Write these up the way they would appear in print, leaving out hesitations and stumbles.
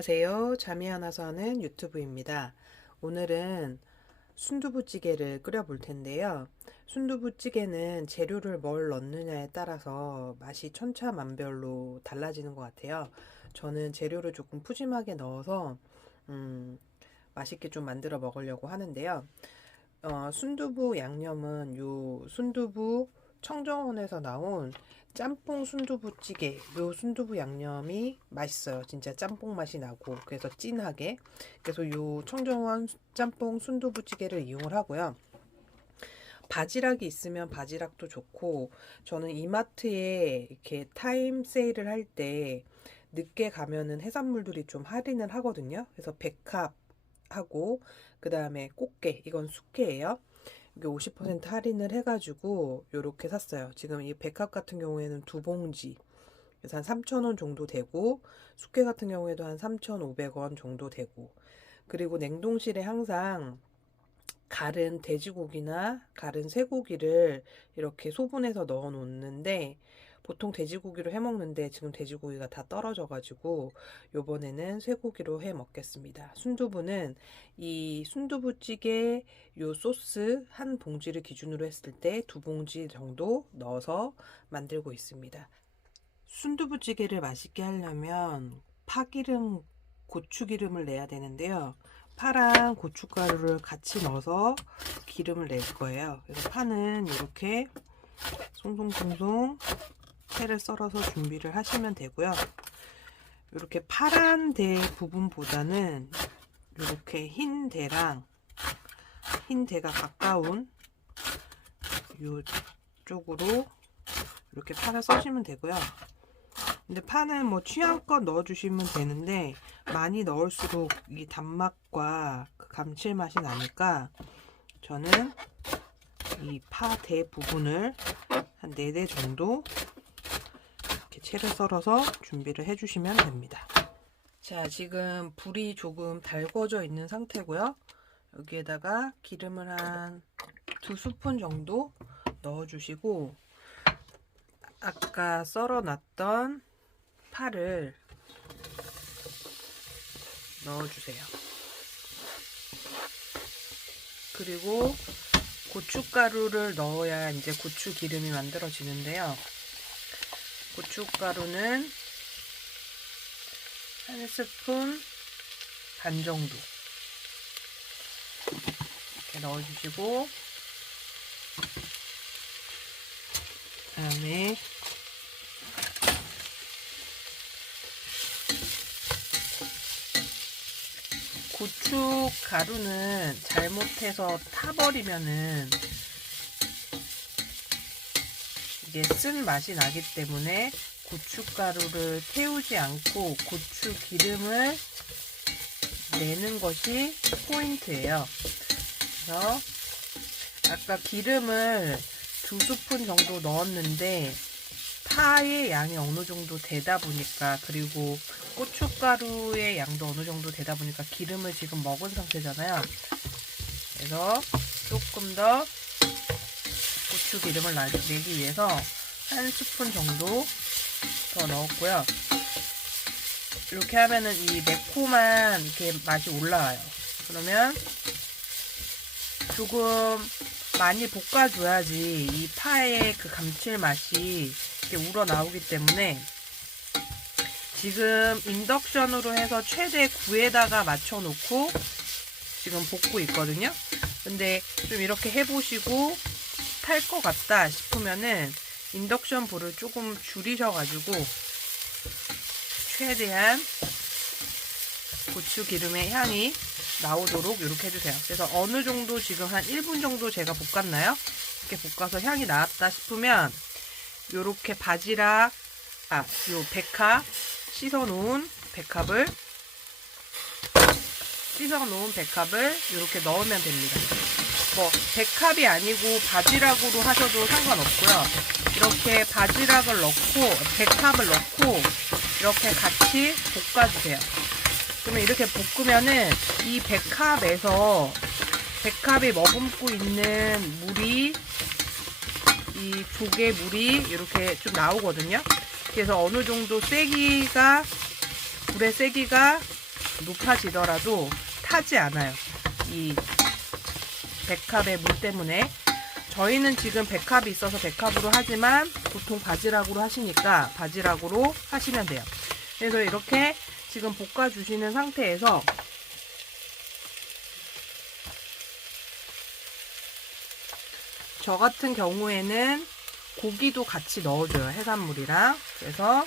안녕하세요. 잠이 안 와서 하는 유튜브입니다. 오늘은 순두부찌개를 끓여 볼 텐데요. 순두부찌개는 재료를 뭘 넣느냐에 따라서 맛이 천차만별로 달라지는 것 같아요. 저는 재료를 조금 푸짐하게 넣어서 맛있게 좀 만들어 먹으려고 하는데요. 순두부 양념은 요 순두부 청정원에서 나온 짬뽕 순두부찌개, 요 순두부 양념이 맛있어요. 진짜 짬뽕 맛이 나고, 그래서 진하게. 그래서 요 청정원 짬뽕 순두부찌개를 이용을 하고요. 바지락이 있으면 바지락도 좋고, 저는 이마트에 이렇게 타임 세일을 할 때 늦게 가면은 해산물들이 좀 할인을 하거든요. 그래서 백합하고, 그 다음에 꽃게, 이건 숙회예요. 이게 50% 할인을 해가지고 요렇게 샀어요. 지금 이 백합 같은 경우에는 두 봉지, 그래서 한 3,000원 정도 되고, 숙회 같은 경우에도 한 3,500원 정도 되고, 그리고 냉동실에 항상 갈은 돼지고기나 갈은 쇠고기를 이렇게 소분해서 넣어 놓는데, 보통 돼지고기로 해 먹는데 지금 돼지고기가 다 떨어져 가지고 요번에는 쇠고기로 해 먹겠습니다. 순두부는 이 순두부찌개 요 소스 한 봉지를 기준으로 했을 때 두 봉지 정도 넣어서 만들고 있습니다. 순두부찌개를 맛있게 하려면 파기름, 고추기름을 내야 되는데요. 파랑 고춧가루를 같이 넣어서 기름을 낼 거예요. 그래서 파는 이렇게 송송송송 채를 썰어서 준비를 하시면 되고요. 이렇게 파란 대 부분보다는 이렇게 흰 대가 가까운 이쪽으로 이렇게 파를 써주시면 되고요. 근데 파는 뭐 취향껏 넣어주시면 되는데, 많이 넣을수록 이 단맛과 그 감칠맛이 나니까 저는 이 파 대 부분을 한 4대 정도 이렇게 채를 썰어서 준비를 해주시면 됩니다. 자, 지금 불이 조금 달궈져 있는 상태고요. 여기에다가 기름을 한 2스푼 정도 넣어주시고, 아까 썰어놨던 파를 넣어주세요. 그리고 고춧가루를 넣어야 이제 고추 기름이 만들어지는데요. 고춧가루는 한 스푼 반 정도 이렇게 넣어주시고, 그다음에 고춧가루는 잘못해서 타버리면은 이게 쓴 맛이 나기 때문에 고춧가루를 태우지 않고 고추 기름을 내는 것이 포인트예요. 그래서 아까 기름을 2스푼 정도 넣었는데 파의 양이 어느 정도 되다 보니까, 그리고 고춧가루의 양도 어느 정도 되다 보니까 기름을 지금 먹은 상태잖아요. 그래서 조금 더 고추 기름을 내기 위해서 한 스푼 정도 더 넣었고요. 이렇게 하면은 이 매콤한 이렇게 맛이 올라와요. 그러면 조금 많이 볶아줘야지 이 파의 그 감칠맛이 이렇게 우러나오기 때문에, 지금 인덕션으로 해서 최대 9에다가 맞춰놓고 지금 볶고 있거든요. 근데 좀 이렇게 해보시고 탈 것 같다 싶으면은 인덕션 불을 조금 줄이셔가지고 최대한 고추 기름의 향이 나오도록 이렇게 해주세요. 그래서 어느 정도 지금 한 1분 정도 제가 볶았나요? 이렇게 볶아서 향이 나왔다 싶으면 요렇게 바지락, 요 백합, 씻어놓은 백합을 이렇게 넣으면 됩니다. 뭐 백합이 아니고 바지락으로 하셔도 상관없고요. 이렇게 바지락을 넣고 백합을 넣고 이렇게 같이 볶아주세요. 그러면 이렇게 볶으면은 이 백합에서 백합이 머금고 있는 물이, 이 조개 물이 이렇게 좀 나오거든요. 그래서 어느 정도 불의 세기가 높아지더라도 타지 않아요. 이 백합의 물 때문에. 저희는 지금 백합이 있어서 백합으로 하지만 보통 바지락으로 하시니까 바지락으로 하시면 돼요. 그래서 이렇게 지금 볶아주시는 상태에서 저 같은 경우에는 고기도 같이 넣어줘요. 해산물이랑. 그래서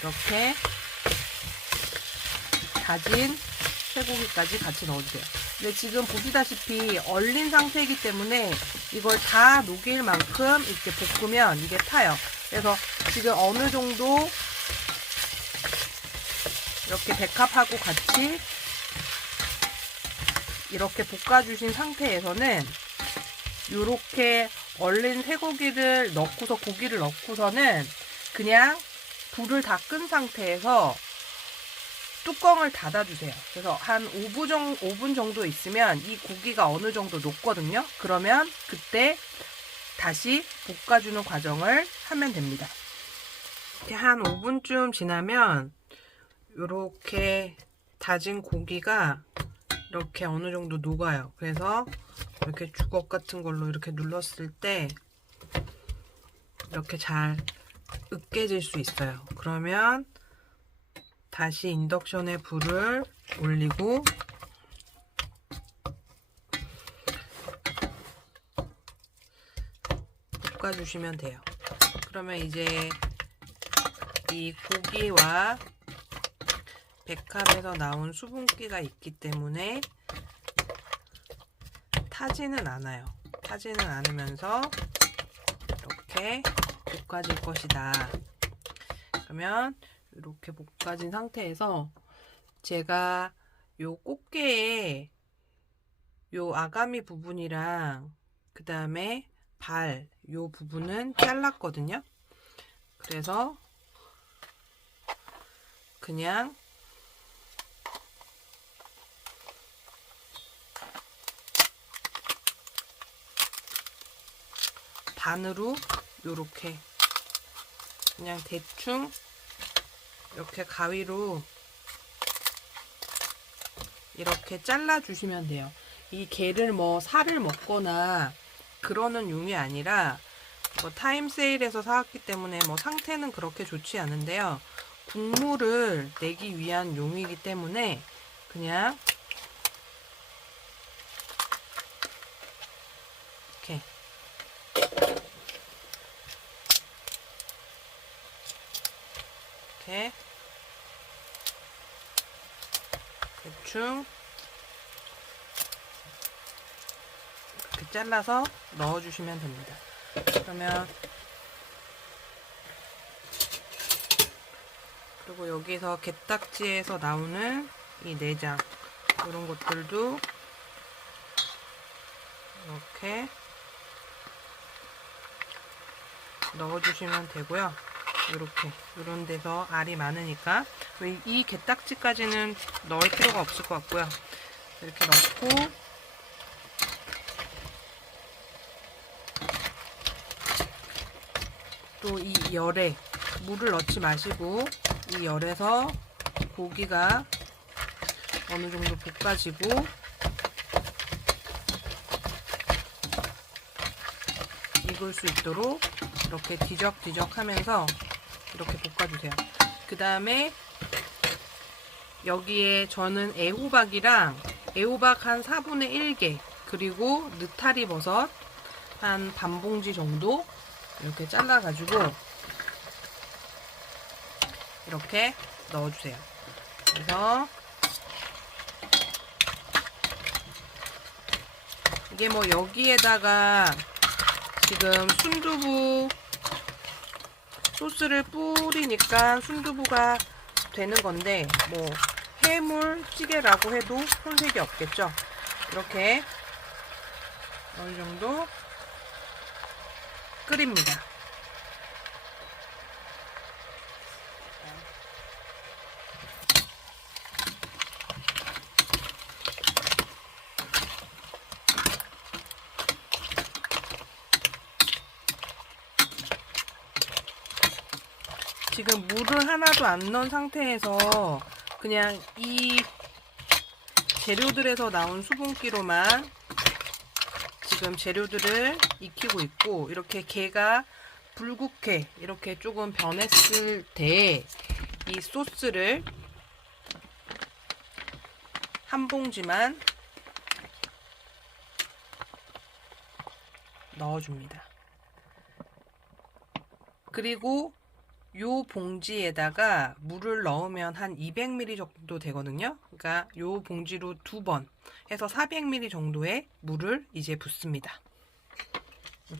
이렇게 다진 쇠고기까지 같이 넣어주세요. 근데 지금 보시다시피 얼린 상태이기 때문에 이걸 다 녹일 만큼 이렇게 볶으면 이게 타요. 그래서 지금 어느 정도 이렇게 백합하고 같이 이렇게 볶아주신 상태에서는 이렇게 얼린 쇠고기를 넣고서 고기를 넣고서는 그냥 불을 다 끈 상태에서 뚜껑을 닫아주세요. 그래서 한 5분 정도 있으면 이 고기가 어느 정도 녹거든요. 그러면 그때 다시 볶아주는 과정을 하면 됩니다. 이렇게 한 5분쯤 지나면 이렇게 다진 고기가 이렇게 어느 정도 녹아요. 그래서 이렇게 주걱 같은 걸로 이렇게 눌렀을 때 이렇게 잘 으깨질 수 있어요. 그러면 다시 인덕션에 불을 올리고 볶아주시면 돼요. 그러면 이제 이 고기와 백합에서 나온 수분기가 있기 때문에 타지는 않아요. 타지는 않으면서 이렇게 볶아질 것이다. 그러면 이렇게 볶아진 상태에서 제가 요 꽃게의 요 아가미 부분이랑 그 다음에 발 요 부분은 잘랐거든요. 그래서 그냥 반으로 요렇게 그냥 대충 이렇게 가위로 이렇게 잘라 주시면 돼요. 이 게를 뭐 살을 먹거나 그러는 용이 아니라 뭐 타임 세일에서 사왔기 때문에 뭐 상태는 그렇게 좋지 않은데요. 국물을 내기 위한 용이기 때문에 그냥 이렇게 대충 이렇게 잘라서 넣어주시면 됩니다. 그러면 그리고 여기서 게딱지에서 나오는 이 내장 이런 것들도 이렇게 넣어주시면 되고요. 이렇게 이런 데서 알이 많으니까 이 게딱지까지는 넣을 필요가 없을 것 같고요. 이렇게 넣고 또 이 열에 물을 넣지 마시고 이 열에서 고기가 어느 정도 볶아지고 익을 수 있도록 이렇게 뒤적뒤적 하면서 이렇게 볶아주세요. 그 다음에 여기에 저는 애호박이랑 애호박 한 4분의 1개 그리고 느타리 버섯 한 반 봉지 정도 이렇게 잘라가지고 이렇게 넣어주세요. 그래서 이게 뭐 여기에다가 지금 순두부 소스를 뿌리니까 순두부가 되는 건데 뭐 해물찌개라고 해도 손색이 없겠죠. 이렇게 어느 정도 끓입니다. 지금 물을 하나도 안 넣은 상태에서 그냥 이 재료들에서 나온 수분기로만 지금 재료들을 익히고 있고, 이렇게 게가 불국해 이렇게 조금 변했을 때 이 소스를 한 봉지만 넣어줍니다. 그리고 요 봉지에다가 물을 넣으면 한 200ml 정도 되거든요. 그러니까 요 봉지로 2번 해서 400ml 정도의 물을 이제 붓습니다.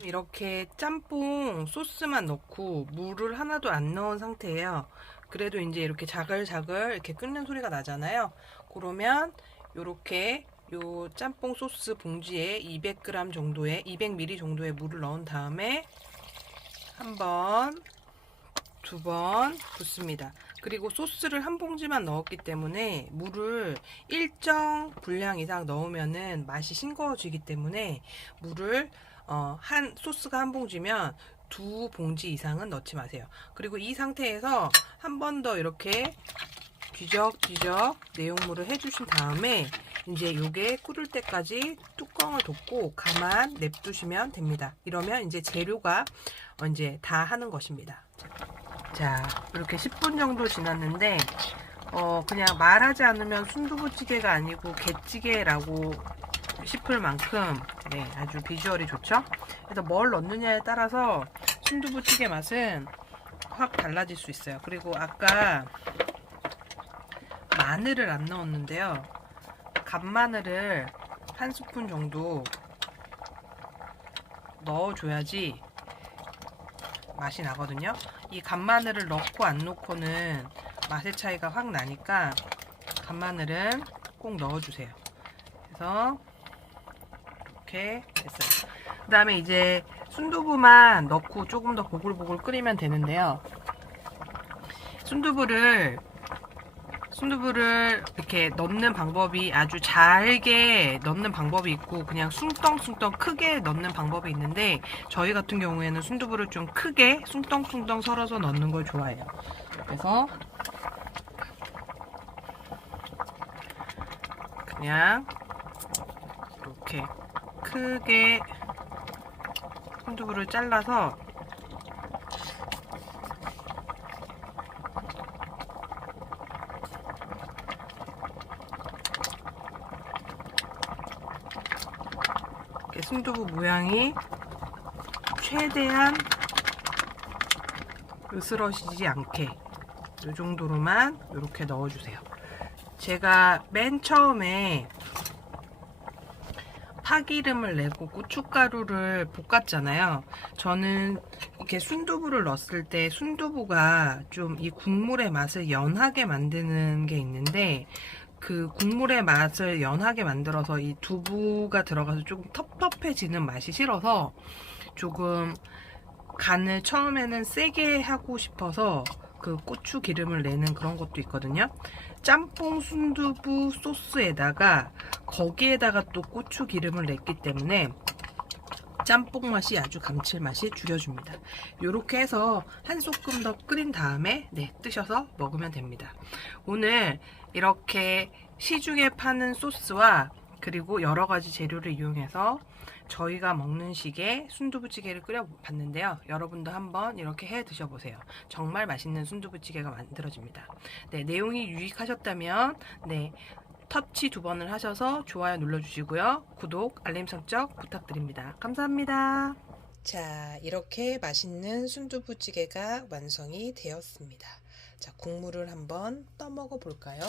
이렇게 짬뽕 소스만 넣고 물을 하나도 안 넣은 상태예요. 그래도 이제 이렇게 자글자글 이렇게 끓는 소리가 나잖아요. 그러면 요렇게 요 짬뽕 소스 봉지에 200g 정도의 200ml 정도의 물을 넣은 다음에 한 번, 두 번 붓습니다. 그리고 소스를 한 봉지만 넣었기 때문에 물을 일정 분량 이상 넣으면은 맛이 싱거워지기 때문에 물을 소스가 한 봉지면 2봉지 이상은 넣지 마세요. 그리고 이 상태에서 한 번 더 이렇게 뒤적뒤적 내용물을 해주신 다음에 이제 요게 끓을 때까지 뚜껑을 덮고 가만 냅두시면 됩니다. 이러면 이제 재료가 이제 다 하는 것입니다. 자, 이렇게 10분 정도 지났는데 그냥 말하지 않으면 순두부찌개가 아니고 게찌개라고 싶을 만큼 네, 아주 비주얼이 좋죠. 그래서 뭘 넣느냐에 따라서 순두부찌개 맛은 확 달라질 수 있어요. 그리고 아까 마늘을 안 넣었는데요, 간마늘을 한 스푼 정도 넣어줘야지 맛이 나거든요. 이 간마늘을 넣고 안 넣고는 맛의 차이가 확 나니까 간마늘은 꼭 넣어주세요. 그래서 이렇게 됐어요. 그 다음에 이제 순두부만 넣고 조금 더 보글보글 끓이면 되는데요. 순두부를 이렇게 넣는 방법이 아주 잘게 넣는 방법이 있고 그냥 숭덩숭덩 크게 넣는 방법이 있는데, 저희 같은 경우에는 순두부를 좀 크게 숭덩숭덩 썰어서 넣는 걸 좋아해요. 그래서 그냥 이렇게 크게 순두부를 잘라서 순두부 모양이 최대한 으스러지지 않게 이 정도로만 이렇게 넣어주세요. 제가 맨 처음에 파기름을 내고 고춧가루를 볶았잖아요. 저는 이렇게 순두부를 넣었을 때 순두부가 좀 이 국물의 맛을 연하게 만드는 게 있는데, 그 국물의 맛을 연하게 만들어서 이 두부가 들어가서 조금 텁텁해지는 맛이 싫어서 조금 간을 처음에는 세게 하고 싶어서 그 고추 기름을 내는 그런 것도 있거든요. 짬뽕 순두부 소스에다가 거기에다가 또 고추 기름을 냈기 때문에 짬뽕 맛이 아주 감칠맛이 줄여줍니다. 이렇게 해서 한 소끔 더 끓인 다음에 뜨셔서 먹으면 됩니다. 오늘 이렇게 시중에 파는 소스와 그리고 여러가지 재료를 이용해서 저희가 먹는 식의 순두부찌개를 끓여봤는데요. 여러분도 한번 이렇게 해 드셔보세요. 정말 맛있는 순두부찌개가 만들어집니다. 네, 내용이 유익하셨다면 터치 2번을 하셔서 좋아요 눌러주시고요. 구독, 알림 설정 부탁드립니다. 감사합니다. 자, 이렇게 맛있는 순두부찌개가 완성이 되었습니다. 자, 국물을 한번 떠먹어 볼까요?